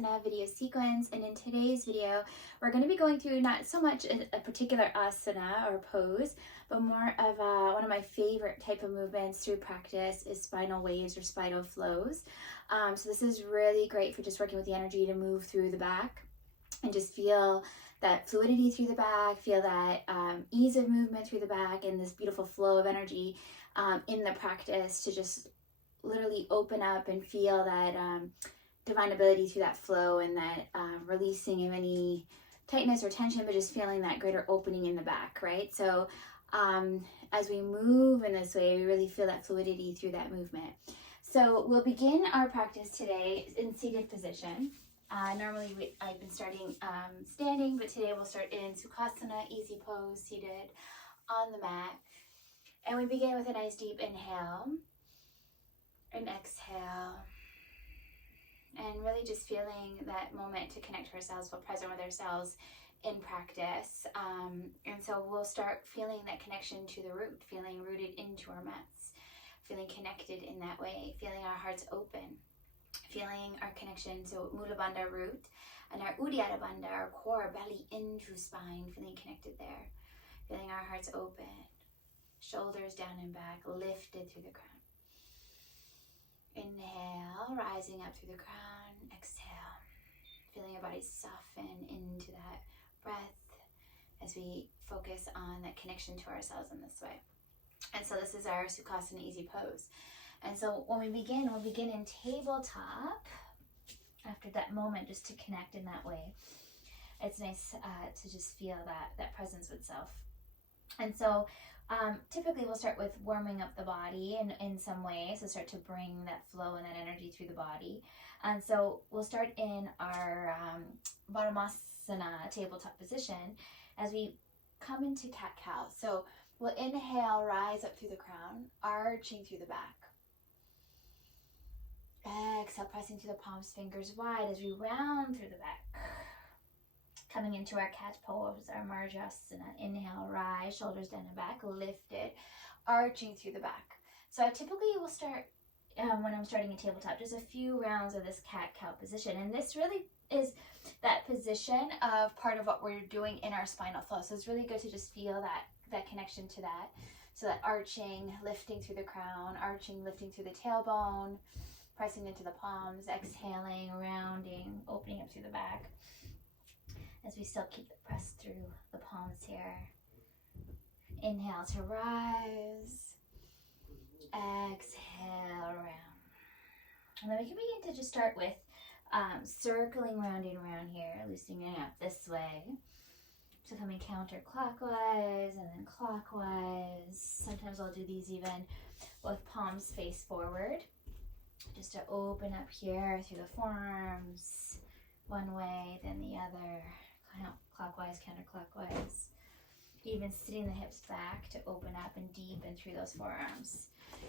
Asana video sequence, and in today's video we're going to be going through not so much a particular asana or pose, but more of one of my favorite type of movements through practice is spinal waves or spinal flows. So this is really great for just working with the energy to move through the back and just feel that fluidity through the back, feel that ease of movement through the back, and this beautiful flow of energy in the practice to just literally open up and feel that divine ability through that flow, and that releasing of any tightness or tension, but just feeling that greater opening in the back, right? So as we move in this way, we really feel that fluidity through that movement. So we'll begin our practice today in seated position. Normally I've been starting standing, but today we'll start in Sukhasana, easy pose, seated on the mat. And we begin with a nice deep inhale and exhale. And really just feeling that moment to connect to ourselves, feel present with ourselves in practice. And so we'll start feeling that connection to the root, feeling rooted into our mats, feeling connected in that way, feeling our hearts open, feeling our connection to Mula Bandha root and our Uddiyana Bandha, our core, belly into spine, feeling connected there, feeling our hearts open, shoulders down and back, lifted through the crown. Inhale, rising up through the crown. Exhale, feeling our body soften into that breath as we focus on that connection to ourselves in this way. And so this is our Sukhasana easy pose. And so when we begin, we'll begin in tabletop. After that moment, just to connect in that way, it's nice to just feel that presence with self. And so typically we'll start with warming up the body in some way, so start to bring that flow and that energy through the body. And so we'll start in our Padmasana tabletop position as we come into cat-cow. So we'll inhale, rise up through the crown, arching through the back. Exhale, pressing through the palms, fingers wide as we round through the back. Coming into our cat pose, our Marjasana. Inhale, rise, shoulders down and back, lifted, arching through the back. So I typically will start, when I'm starting a tabletop, just a few rounds of this cat-cow position. And this really is that position of part of what we're doing in our spinal flow. So it's really good to just feel that connection to that. So that arching, lifting through the crown, arching, lifting through the tailbone, pressing into the palms, exhaling, rounding, opening up through the back. As we still keep the press through the palms here. Inhale to rise. Exhale, round. And then we can begin to just start with circling rounding around here, loosening up this way. So coming counterclockwise and then clockwise. Sometimes I'll do these even with palms face forward. Just to open up here through the forearms. One way, then the other. Clockwise, counterclockwise. Even sitting the hips back to open up and deepen through those forearms.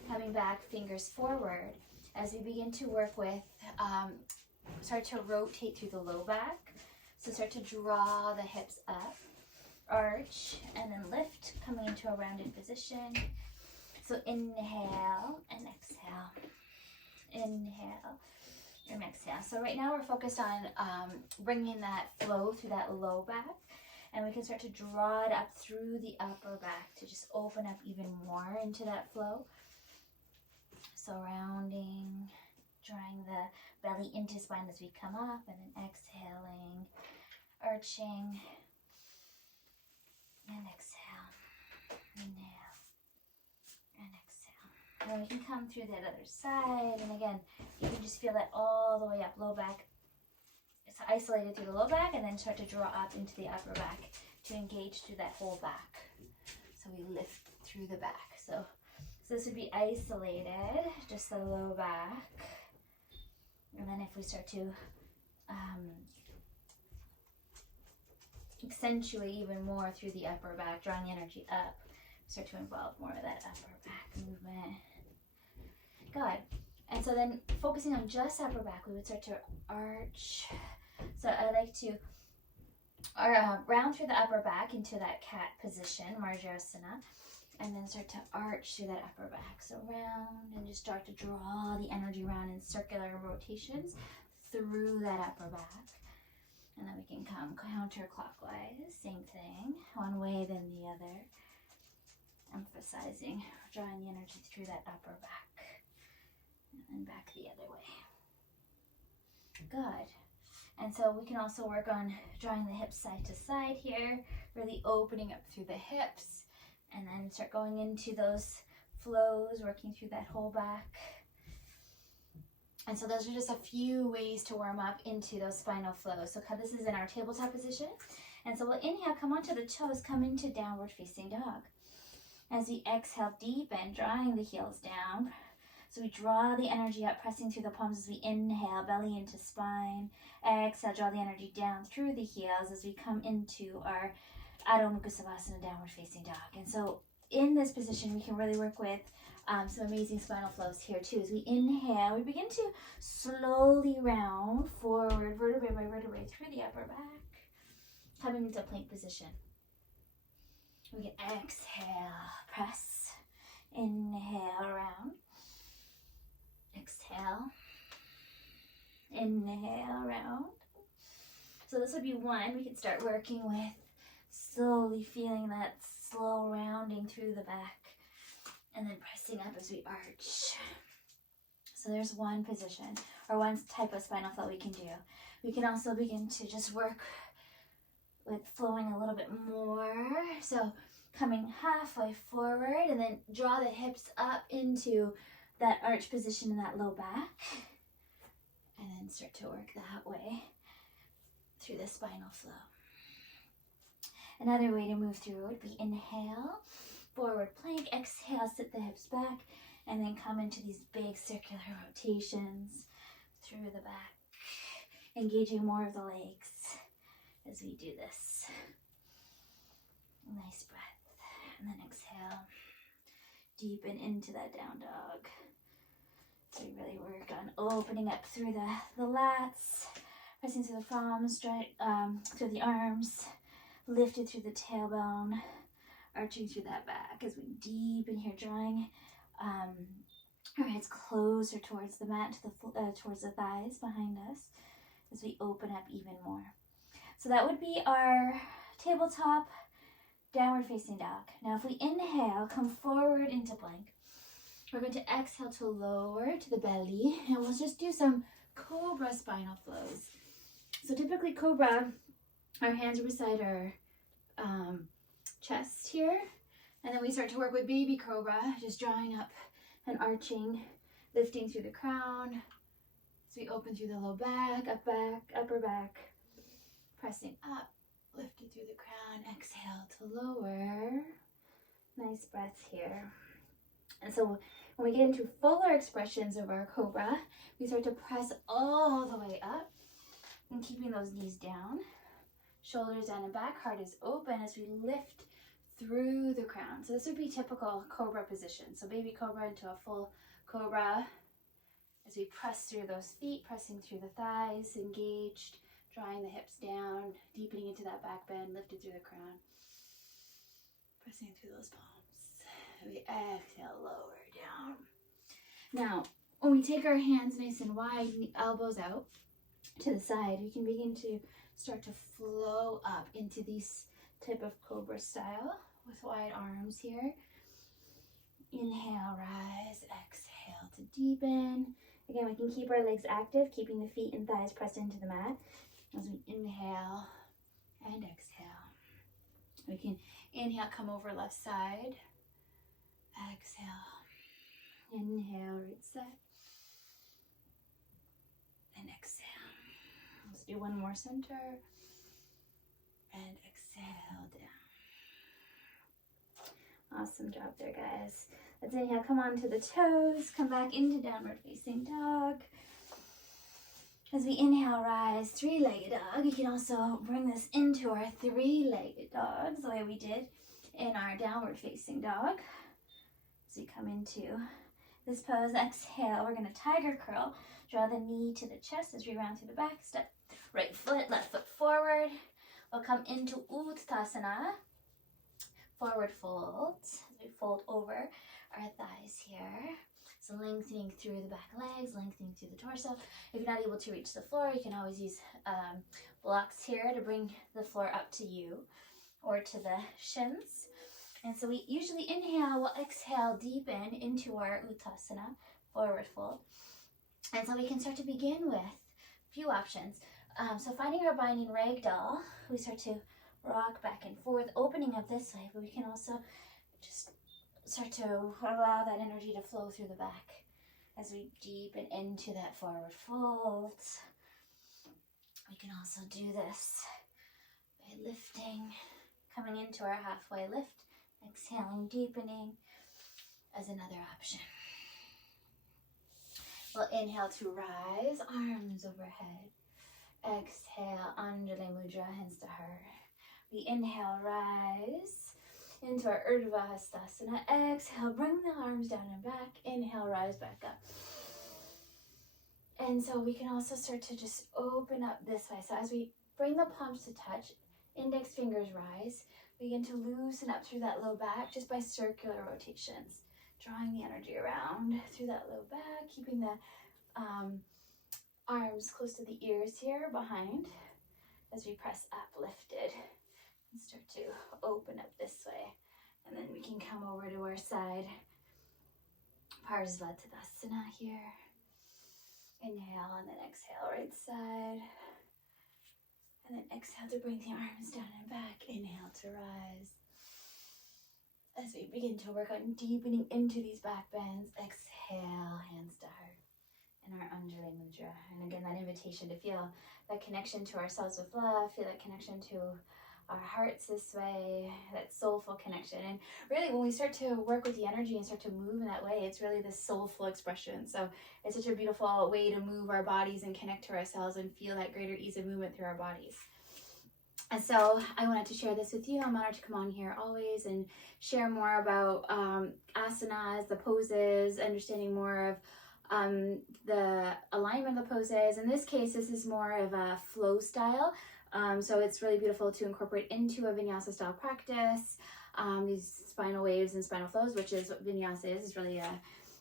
Coming back, fingers forward as we begin to work with, start to rotate through the low back. So start to draw the hips up, arch, and then lift, coming into a rounded position. So inhale and exhale. Inhale. And exhale. So right now we're focused on bringing that flow through that low back, and we can start to draw it up through the upper back to just open up even more into that flow. So rounding, drawing the belly into spine as we come up, and then exhaling, arching, and exhale. Inhale. And we can come through that other side, and again, you can just feel that all the way up, low back. It's isolated through the low back, and then start to draw up into the upper back to engage through that whole back. So we lift through the back. So this would be isolated, just the low back. And then if we start to accentuate even more through the upper back, drawing energy up, start to involve more of that upper back movement. Good. And so then focusing on just upper back, we would start to arch. So I like to round through the upper back into that cat position, Marjasana, and then start to arch through that upper back. So round and just start to draw the energy around in circular rotations through that upper back. And then we can come counterclockwise, same thing, one way then the other. Emphasizing drawing the energy through that upper back and then back the other way. Good. And so we can also work on drawing the hips side to side here, really opening up through the hips, and then start going into those flows, working through that whole back. And so those are just a few ways to warm up into those spinal flows. So this is in our tabletop position. And so we'll inhale, come onto the toes, come into downward facing dog. As we exhale, deepen, drawing the heels down. So we draw the energy up, pressing through the palms as we inhale, belly into spine. Exhale, draw the energy down through the heels as we come into our Adho Mukha Savasana, downward facing dog. And so in this position, we can really work with some amazing spinal flows here too. As we inhale, we begin to slowly round forward, vertebrae by vertebrae, through the upper back, coming into plank position. We can exhale, press, inhale, round, exhale, inhale, round. So this would be one we can start working with, slowly feeling that slow rounding through the back. And then pressing up as we arch. So there's one position or one type of spinal flow we can do. We can also begin to just work with flowing a little bit more. So coming halfway forward and then draw the hips up into that arch position in that low back. And then start to work that way through the spinal flow. Another way to move through would be inhale, forward plank, exhale, sit the hips back, and then come into these big circular rotations through the back, engaging more of the legs as we do this. Nice breath, and then exhale, deepen into that down dog. So we really work on opening up through the lats, pressing through the palms, through the arms, lifted through the tailbone, arching through that back as we deepen here, drawing our heads closer towards the mat, towards the thighs behind us as we open up even more. So that would be our tabletop downward facing dog. Now if we inhale, come forward into plank. We're going to exhale to lower to the belly, and we'll just do some cobra spinal flows. So typically cobra, our hands are beside our chest here, and then we start to work with baby cobra, just drawing up and arching, lifting through the crown as we open through the low back, upper back, pressing up, lifting through the crown, exhale to lower. Nice breaths here. And so when we get into fuller expressions of our cobra, we start to press all the way up and keeping those knees down, shoulders down and back, heart is open as we lift through the crown. So this would be typical cobra position. So baby cobra into a full cobra as we press through those feet, pressing through the thighs, engaged, drawing the hips down, deepening into that back bend, lifted through the crown, pressing through those palms. We exhale, lower down. Now, when we take our hands nice and wide, elbows out to the side, we can begin to start to flow up into these type of cobra style with wide arms here. Inhale, rise, exhale to deepen. Again, we can keep our legs active, keeping the feet and thighs pressed into the mat as we inhale and exhale. We can inhale, come over left side. Exhale, inhale, right side, and exhale. Let's do one more center, and exhale down. Awesome job there, guys. Let's inhale, come onto the toes, come back into downward facing dog. As we inhale, rise, three-legged dog. You can also bring this into our three-legged dogs, the way we did in our downward facing dog. As we come into this pose, exhale, we're going to tiger curl. Draw the knee to the chest as we round through the back. Step right foot, left foot forward. We'll come into Uttanasana. Forward fold. As we fold over our thighs here. So lengthening through the back legs, lengthening through the torso. If you're not able to reach the floor, you can always use blocks here to bring the floor up to you or to the shins. And so we usually inhale, we'll exhale, deepen into our Uttasana, forward fold. And so we can start to begin with a few options. So finding our binding ragdoll, we start to rock back and forth, opening up this way, but we can also just start to allow that energy to flow through the back as we deepen into that forward fold. We can also do this by lifting, coming into our halfway lift, exhaling, deepening as another option. We'll inhale to rise, arms overhead. Exhale, Anjali Mudra, hands to heart. We inhale, rise into our Urdhva Hastasana. Exhale, bring the arms down and back. Inhale, rise back up. And so we can also start to just open up this way. So as we bring the palms to touch, index fingers rise, begin to loosen up through that low back just by circular rotations. Drawing the energy around through that low back, keeping the arms close to the ears here behind as we press up, lifted, and start to open up this way. And then we can come over to our side, Parsvattanasana here. Inhale and then exhale, right side. And then exhale to bring the arms down and back. Inhale to rise. As we begin to work on deepening into these back bends, exhale, hands to heart. In our Anjali Mudra. And again, that invitation to feel that connection to ourselves with love, feel that connection to our hearts this way, that soulful connection. And really, when we start to work with the energy and start to move in that way, it's really this soulful expression. So it's such a beautiful way to move our bodies and connect to ourselves and feel that greater ease of movement through our bodies. And so I wanted to share this with you. I'm honored to come on here always and share more about asanas, the poses, understanding more of the alignment of the poses. In this case, this is more of a flow style. So it's really beautiful to incorporate into a vinyasa style practice. These spinal waves and spinal flows, which is what vinyasa is really a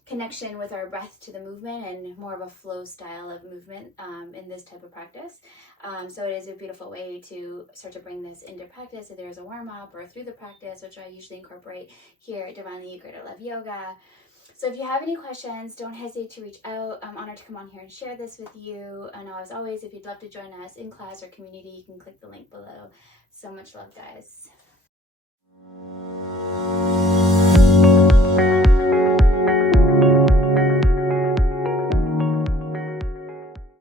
connection with our breath to the movement and more of a flow style of movement in this type of practice. So it is a beautiful way to start to bring this into practice, either as a warm-up or through the practice, which I usually incorporate here at Divinely Greater Love Yoga. So if you have any questions, don't hesitate to reach out. I'm honored to come on here and share this with you. And as always, if you'd love to join us in class or community, you can click the link below. So much love, guys.